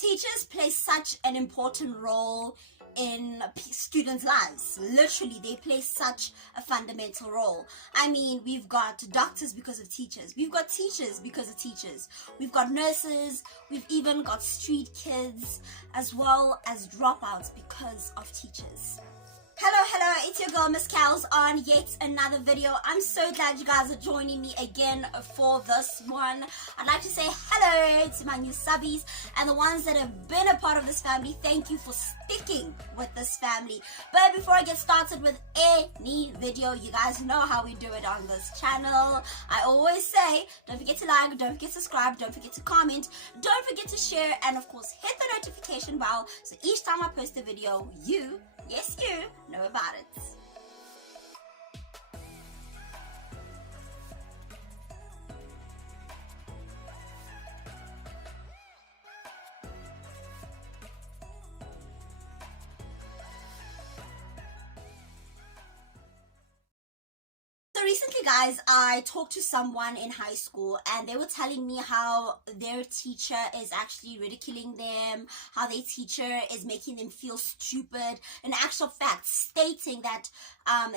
Teachers play such an important role in students' lives. Literally, they play such a fundamental role. I mean, we've got doctors because of teachers. We've got teachers because of teachers. We've got nurses. We've even got street kids, as well as dropouts because of teachers. Hello, it's your girl Miss Cows on yet another video. I'm so glad you guys are joining me again for this one. I'd like to say hello to my new subbies and the ones that have been a part of this family. Thank you for sticking with this family. But before I get started with any video, you guys know how we do it on this channel. I always say, don't forget to like, don't forget to subscribe, don't forget to comment, don't forget to share, and of course hit the notification bell so each time I post a video, yes, you know about it. So recently, guys, I talked to someone in high school and they were telling me how their teacher is actually ridiculing them, how their teacher is making them feel stupid, in actual fact stating that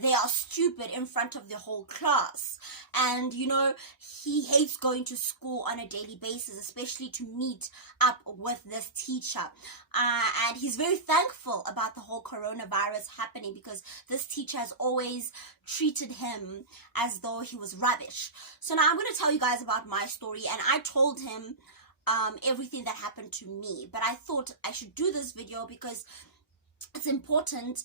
they are stupid in front of the whole class. And you know, he hates going to school on a daily basis, especially to meet up with this teacher. And he's very thankful about the whole coronavirus happening because this teacher has always treated him as though he was rubbish. So now I'm going to tell you guys about my story, and I told him everything that happened to me. But I thought I should do this video because it's important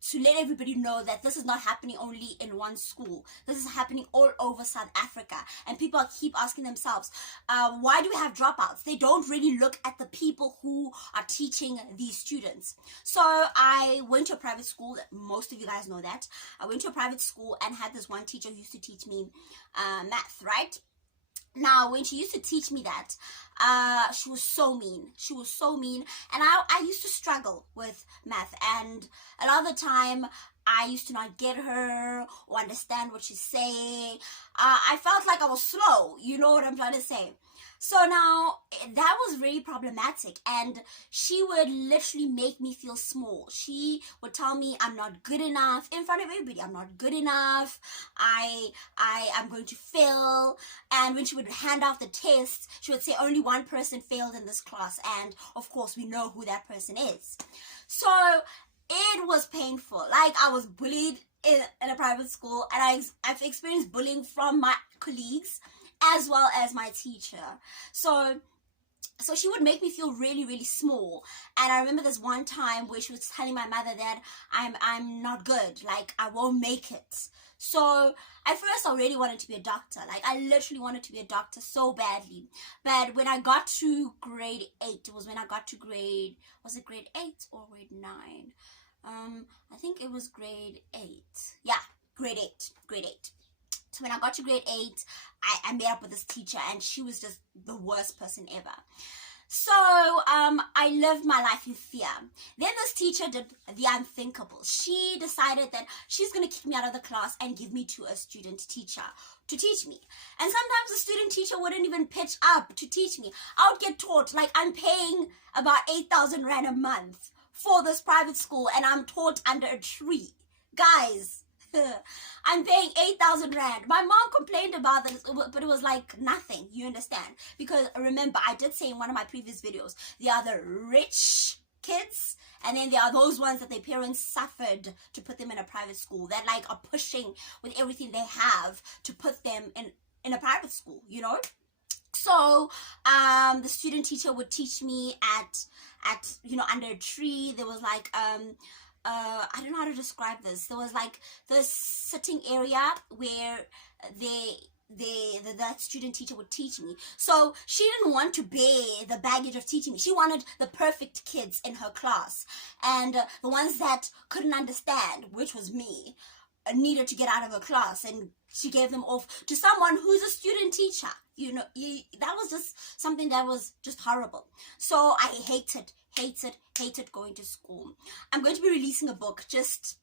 to let everybody know that this is not happening only in one school. This is happening all over South Africa, and people keep asking themselves, why do we have dropouts? They don't really look at the people who are teaching these students. So I went to a private school. Most of you guys know that. I went to a private school and had this one teacher who used to teach me math, right? Now, when she used to teach me that, she was so mean. She was so mean. And I used to struggle with math. And a lot of the time, I used to not get her or understand what she's saying. I felt like I was slow. You know what I'm trying to say? So now, that was really problematic. And she would literally make me feel small. She would tell me I'm not good enough in front of everybody. I'm not good enough. I'm going to fail. And when she would hand out the tests, she would say only one person failed in this class. And of course, we know who that person is. So it was painful. Like, I was bullied in a private school, and I've experienced bullying from my colleagues as well as my teacher. So she would make me feel really, really small. And I remember this one time where she was telling my mother that I'm not good, like I won't make it. So at first I really wanted to be a doctor. Like, I literally wanted to be a doctor so badly. But when I got to grade 8, it was when I got to grade, was it grade 8 or grade 9? I think it was grade 8. Yeah, grade 8. So when I got to grade 8, I met up with this teacher, and she was just the worst person ever. So I lived my life in fear. Then this teacher did the unthinkable. She decided that she's going to kick me out of the class and give me to a student teacher to teach me. And sometimes the student teacher wouldn't even pitch up to teach me. I would get taught, like, I'm paying about 8,000 Rand a month for this private school, and I'm taught under a tree. Guys, I'm paying 8,000 Rand. My mom complained about this, but it was like nothing, you understand? Because remember, I did say in one of my previous videos, there are the rich kids, and then there are those ones that their parents suffered to put them in a private school, that like are pushing with everything they have to put them in a private school, you know? So the student teacher would teach me at you know, under a tree. There was like I don't know how to describe this. There was like this sitting area where that student teacher would teach me. So she didn't want to bear the baggage of teaching me. She wanted the perfect kids in her class, and the ones that couldn't understand, which was me, needed to get out of her class, and she gave them off to someone who's a student teacher. You know, that was just something that was just horrible. So I hated going to school. I'm going to be releasing a book just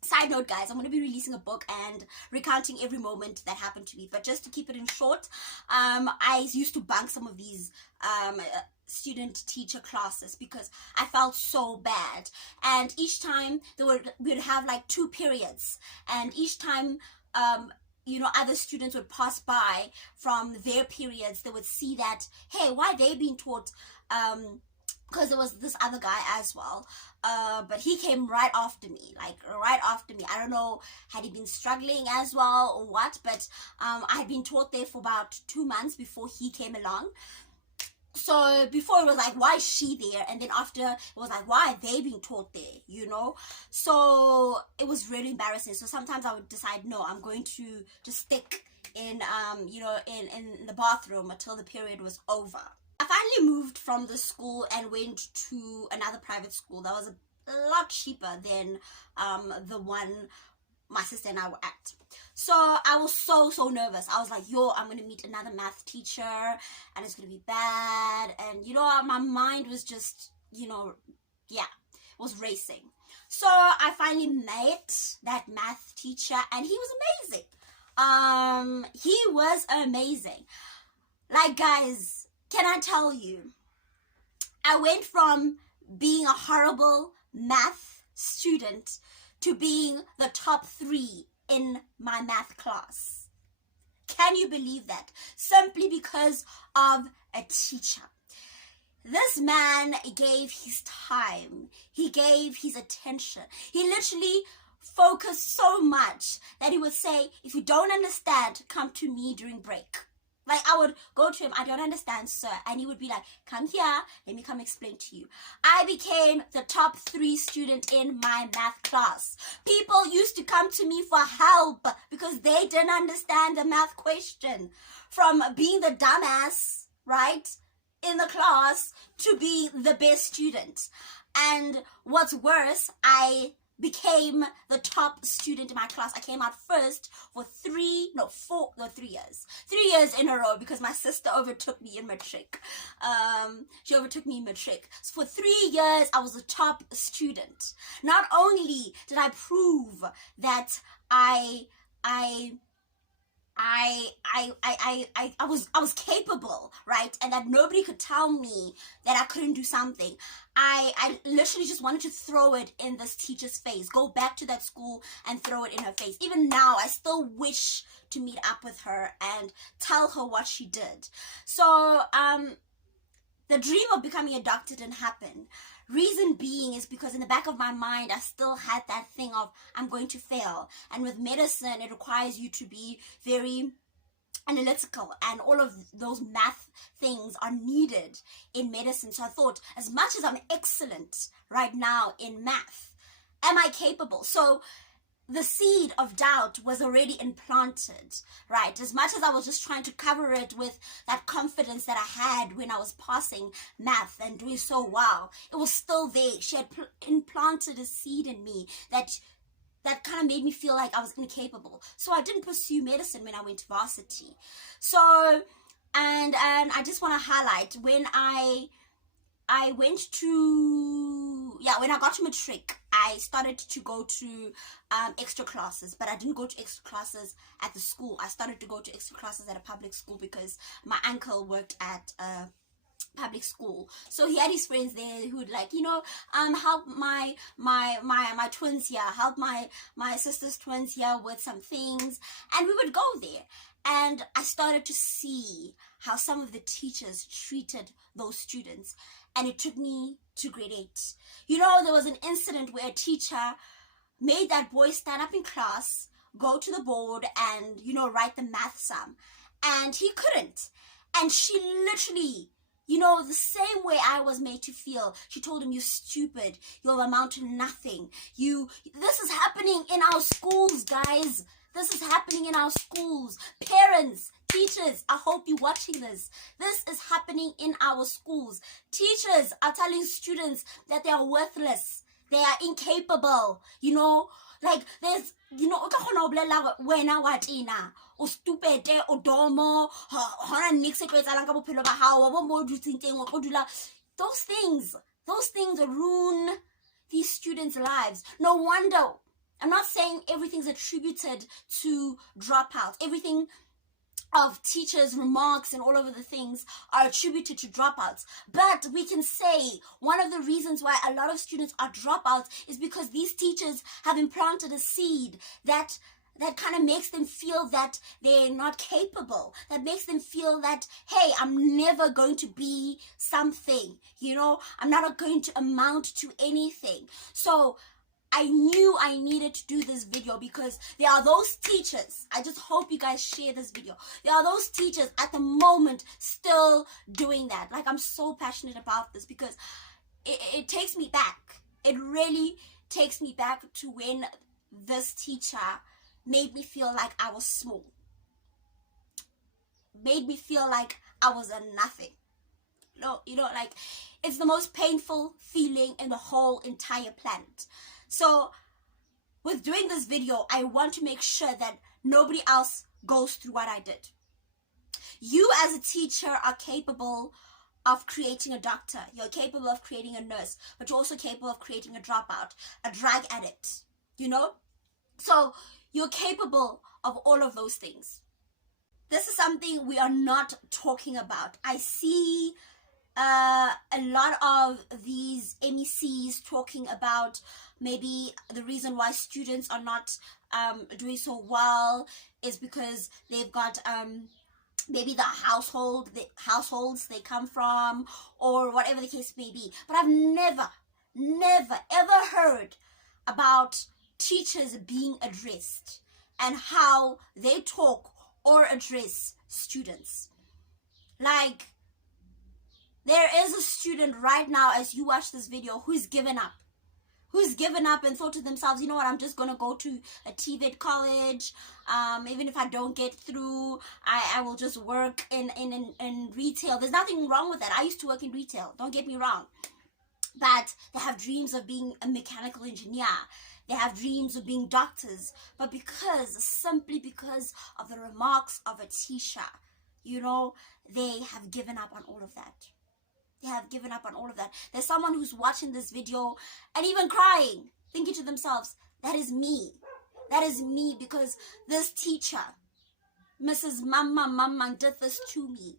Side note, guys, I'm going to be releasing a book and recounting every moment that happened to me. But just to keep it in short, I used to bunk some of these student teacher classes because I felt so bad. And each time we would have like 2 periods, and each time other students would pass by from their periods, they would see that, hey, why they being taught, because there was this other guy as well, but he came right after me. I don't know, had he been struggling as well or what, but I had been taught there for about 2 months before he came along. So before it was like, why is she there? And then after it was like, why are they being taught there, So it was really embarrassing. So sometimes I would decide, no, I'm going to just stick in in the bathroom until the period was over. I finally moved from the school and went to another private school that was a lot cheaper than the one my sister and I were at. So I was so nervous. I was like, yo, I'm gonna meet another math teacher and it's gonna be bad. And my mind was just, it was racing. So I finally met that math teacher and he was amazing. He was amazing. Like, guys, can I tell you, I went from being a horrible math student to being the top 3 in my math class. Can you believe that? Simply because of a teacher. This man gave his time. He gave his attention. He literally focused so much that he would say, if you don't understand, come to me during break. Like, I would go to him, I don't understand, sir. And he would be like, come here, let me come explain to you. I became the top 3 student in my math class. People used to come to me for help because they didn't understand the math question. From being the dumbass, right, in the class to being the best student. And what's worse, I became the top student in my class. I came out first for 3 years. 3 years in a row because my sister overtook me in matric. She overtook me in matric. So for 3 years, I was the top student. Not only did I prove that I was capable, right? And that nobody could tell me that I couldn't do something. I literally just wanted to throw it in this teacher's face. Go back to that school and throw it in her face. Even now, I still wish to meet up with her and tell her what she did. So, the dream of becoming a doctor didn't happen. Reason being is because in the back of my mind, I still had that thing of, I'm going to fail. And with medicine, it requires you to be very analytical, and all of those math things are needed in medicine. So I thought, as much as I'm excellent right now in math, am I capable? So the seed of doubt was already implanted, right? As much as I was just trying to cover it with that confidence that I had when I was passing math and doing so well, it was still there. She had implanted a seed in me that kind of made me feel like I was incapable. So I didn't pursue medicine when I went to varsity. So, and I just want to highlight, when I went to, when I got to matric, I started to go to extra classes, but I didn't go to extra classes at the school. I started to go to extra classes at a public school because my uncle worked at public school. So he had his friends there who would help my twins here, help my sister's twins here with some things, and we would go there. And I started to see how some of the teachers treated those students, and it took me to grade 8. There was an incident where a teacher made that boy stand up in class, go to the board and, write the math sum, and he couldn't. And she literally, the same way I was made to feel. She told him, you're stupid. You'll amount to nothing. This is happening in our schools, guys. This is happening in our schools. Parents, teachers, I hope you're watching this. This is happening in our schools. Teachers are telling students that they are worthless. They are incapable. Like, there's, o ka kgona ho bolela wena wa tena o stupid o domo hona nix e tlo etsalang ka bophelo ba hao wa bo mo dutseng teng o tlo dula. Those things ruin these students' lives. No wonder I'm not saying everything's attributed to dropouts. Everything of teachers' remarks and all of the things are attributed to dropouts. But we can say one of the reasons why a lot of students are dropouts is because these teachers have implanted a seed that kind of makes them feel that they're not capable, that makes them feel that, hey, I'm never going to be something, I'm not going to amount to anything. So I knew I needed to do this video because there are those teachers. I just hope you guys share this video. There are those teachers at the moment still doing that. Like, I'm so passionate about this because it takes me back. It really takes me back to when this teacher made me feel like I was small. Made me feel like I was a nothing. No, like, it's the most painful feeling in the whole entire planet. So with doing this video, I want to make sure that nobody else goes through what I did. You as a teacher are capable of creating a doctor. You're capable of creating a nurse, but you're also capable of creating a dropout, a drug addict, So you're capable of all of those things. This is something we are not talking about. I see a lot of these MECs talking about maybe the reason why students are not doing so well is because they've got maybe the households they come from, or whatever the case may be. But I've never ever heard about teachers being addressed and how they talk or address students. Like, there is a student right now, as you watch this video, who's given up and thought to themselves, you know what, I'm just going to go to a TVET college. Even if I don't get through, I will just work in retail. There's nothing wrong with that. I used to work in retail, don't get me wrong. But they have dreams of being a mechanical engineer. They have dreams of being doctors. But simply because of the remarks of a teacher, they have given up on all of that. They have given up on all of that. There's someone who's watching this video and even crying, thinking to themselves, that is me. That is me, because this teacher, Mrs. Mama, did this to me.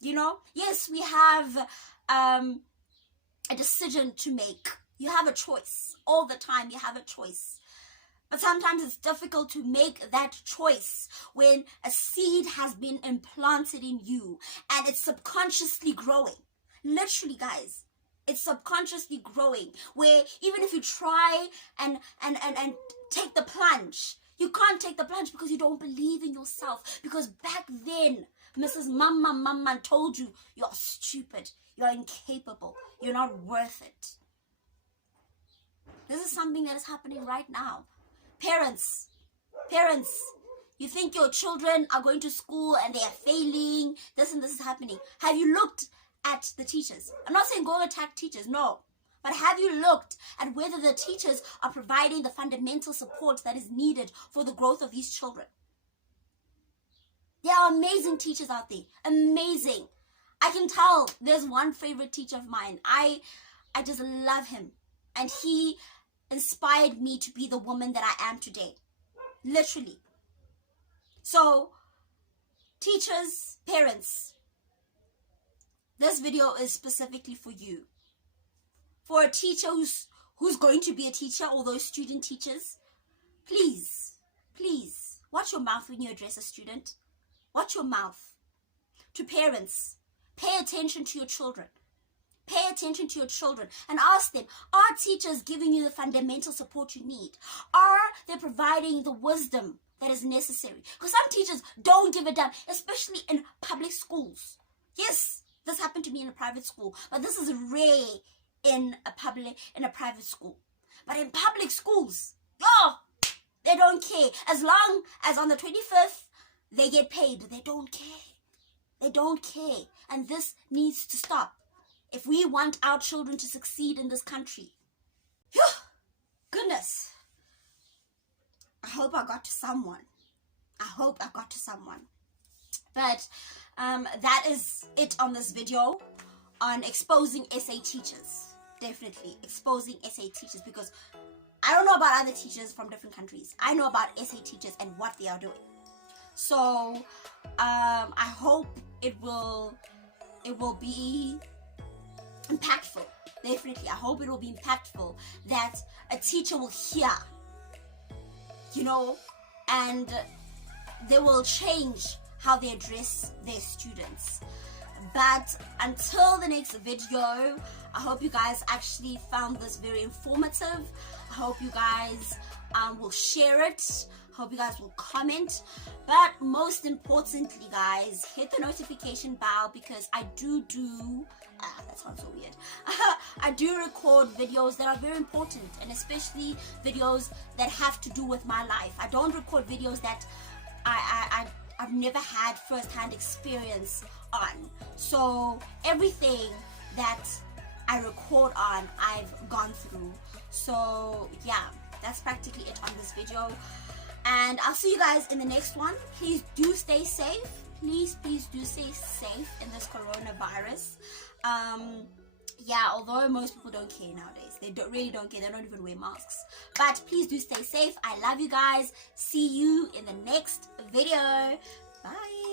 Yes, we have a decision to make. You have a choice. All the time you have a choice. But sometimes it's difficult to make that choice when a seed has been implanted in you and it's subconsciously growing. Literally, guys, it's subconsciously growing, where even if you try and take the plunge, you can't take the plunge because you don't believe in yourself. Because back then, Mrs. Mama told you, you're stupid, you're incapable, you're not worth it. This is something that is happening right now. Parents, you think your children are going to school and they are failing, this and this is happening. Have you looked at the teachers? I'm not saying go attack teachers, no. But have you looked at whether the teachers are providing the fundamental support that is needed for the growth of these children? There are amazing teachers out there. Amazing. I can tell there's one favorite teacher of mine. I just love him. And he inspired me to be the woman that I am today. Literally. So, teachers, parents, this video is specifically for you. For a teacher who's going to be a teacher, or those student teachers, please, watch your mouth when you address a student. Watch your mouth. To parents, pay attention to your children. Pay attention to your children and ask them, are teachers giving you the fundamental support you need? Are they providing the wisdom that is necessary? Because some teachers don't give a damn, especially in public schools. Yes, this happened to me in a private school, but this is rare in a private school. But in public schools, they don't care. As long as on the 25th they get paid, they don't care. They don't care. And this needs to stop if we want our children to succeed in this country. Whew, goodness. I hope I got to someone. But that is it on this video on exposing SA teachers. Definitely exposing SA teachers, because I don't know about other teachers from different countries. I know about SA teachers and what they are doing. So I hope it will be impactful. Definitely, I hope it will be impactful, that a teacher will hear, you know, and they will change how they address their students. But until the next video, I hope you guys actually found this very informative. I hope you guys will share it. I hope you guys will comment. But most importantly, guys, hit the notification bell, because I do that sounds so weird. I do record videos that are very important, and especially videos that have to do with my life. I don't record videos that I've never had first-hand experience on. So everything that I record on, I've gone through. So yeah, that's practically it on this video, and I'll see you guys in the next one. Please do stay safe. Please do stay safe in this coronavirus. Yeah, although most people don't care nowadays, they really don't care, they don't even wear masks, but please do stay safe. I love you guys. See you in the next video. Bye.